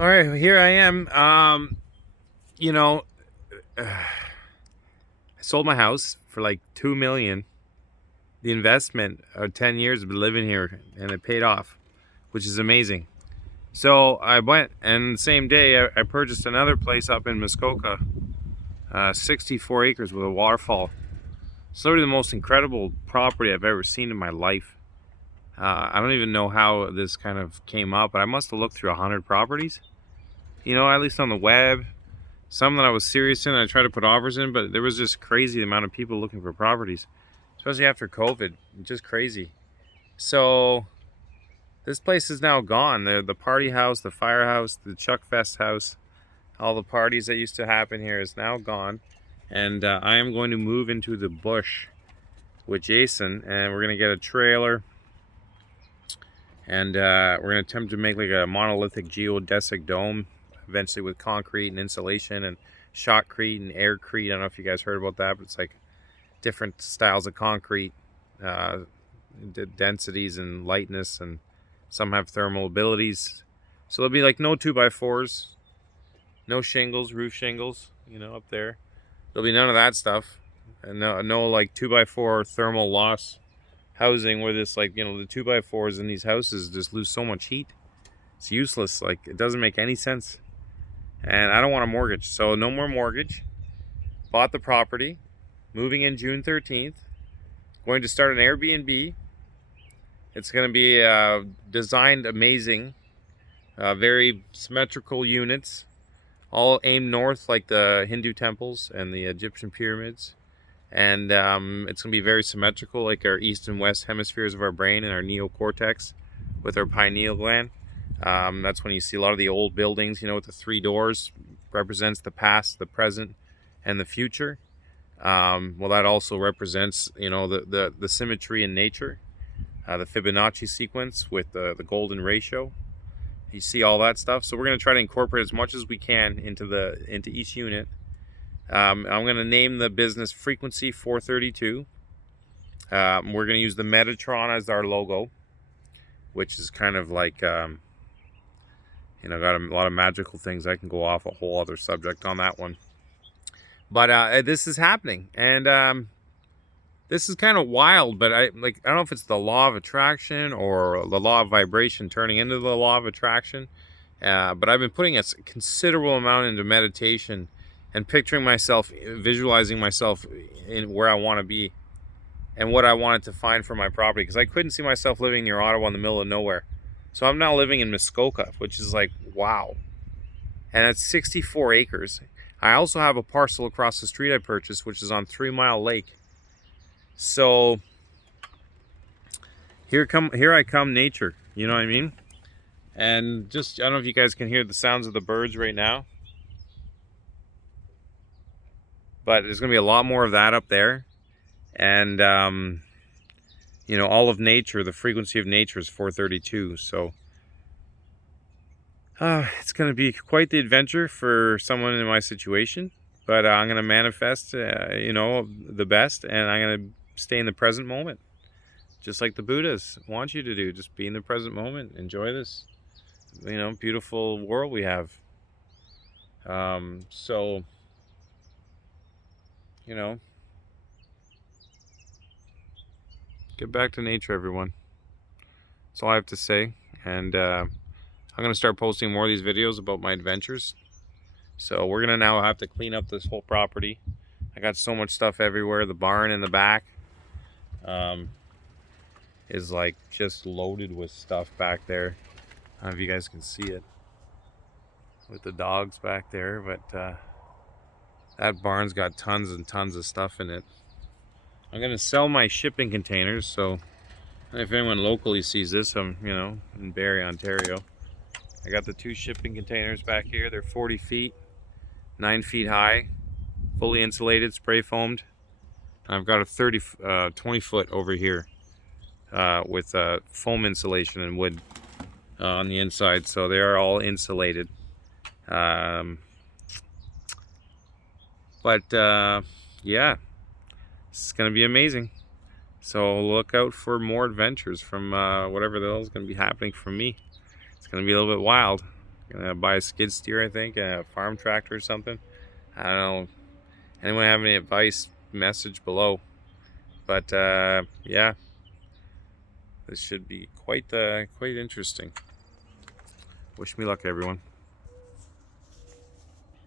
All right, here I am. You know, I sold my house for like 2 million. The investment of 10 years of living here, and it paid off, which is amazing. So I went, and the same day I purchased another place up in Muskoka, 64 acres with a waterfall. It's literally the most incredible property I've ever seen in my life. I don't even know how this kind of came up, but I must have looked through 100 properties. At least on the web. Some that I was serious in, I tried to put offers in, but there was just crazy amount of people looking for properties, especially after COVID. Just crazy. So this place is now gone. The party house, the firehouse, the Chuck Fest house, all the parties that used to happen here is now gone. And I am going to move into the bush with Jason, and we're going to get a trailer. And we're going to attempt to make like a monolithic geodesic dome, eventually with concrete and insulation and shotcrete and aircrete. I don't know if you guys heard about that, but it's like different styles of concrete, densities and lightness, and some have thermal abilities. So there'll be like no 2x4s, no shingles, roof shingles, up there. There'll be none of that stuff, and no like 2x4 thermal loss housing where this, like, the 2x4s in these houses just lose so much heat. It's useless. Like, it doesn't make any sense. And I don't want a mortgage, so no more mortgage. Bought the property, moving in June 13th. Going to start an Airbnb. It's going to be designed amazing, very symmetrical units, all aimed north like the Hindu temples and the Egyptian pyramids. And it's going to be very symmetrical, like our east and west hemispheres of our brain and our neocortex with our pineal gland. That's when you see a lot of the old buildings, with the three doors, represents the past, the present, and the future. Well, that also represents, the symmetry in nature, the Fibonacci sequence with the golden ratio. You see all that stuff. So we're going to try to incorporate as much as we can into each unit. I'm going to name the business Frequency 432. We're going to use the Metatron as our logo, which is kind of like, got a lot of magical things. I can go off a whole other subject on that one. But this is happening, and this is kind of wild. But I don't know if it's the law of attraction or the law of vibration turning into the law of attraction. But I've been putting a considerable amount into meditation and picturing myself, visualizing myself in where I want to be and what I wanted to find for my property, because I couldn't see myself living near Ottawa in the middle of nowhere. So I'm now living in Muskoka, which is like, wow. And it's 64 acres. I also have a parcel across the street I purchased, which is on 3 Mile Lake. So here I come, nature. You know what I mean? And just, I don't know if you guys can hear the sounds of the birds right now, but there's going to be a lot more of that up there. And, all of nature, the frequency of nature is 432. So it's going to be quite the adventure for someone in my situation. But I'm going to manifest, the best, and I'm going to stay in the present moment. Just like the Buddhas want you to do. Just be in the present moment. Enjoy this, beautiful world we have. So, get back to nature, everyone. That's all I have to say. And I'm going to start posting more of these videos about my adventures. So we're going to now have to clean up this whole property. I got so much stuff everywhere. The barn in the back is like just loaded with stuff back there. I don't know if you guys can see it with the dogs back there, but that barn's got tons and tons of stuff in it. I'm going to sell my shipping containers, so if anyone locally sees this, I'm, in Barrie, Ontario. I got the 2 shipping containers back here. They're 40 feet, 9 feet high, fully insulated, spray foamed. I've got a 20 foot over here with foam insulation and wood on the inside, so they are all insulated. Yeah, it's going to be amazing. So look out for more adventures from whatever the hell is going to be happening from me. It's going to be a little bit wild. Gonna buy a skid steer, I think, a farm tractor or something. I don't know. Anyone have any advice? Message below. But yeah, this should be quite interesting. Wish me luck, everyone.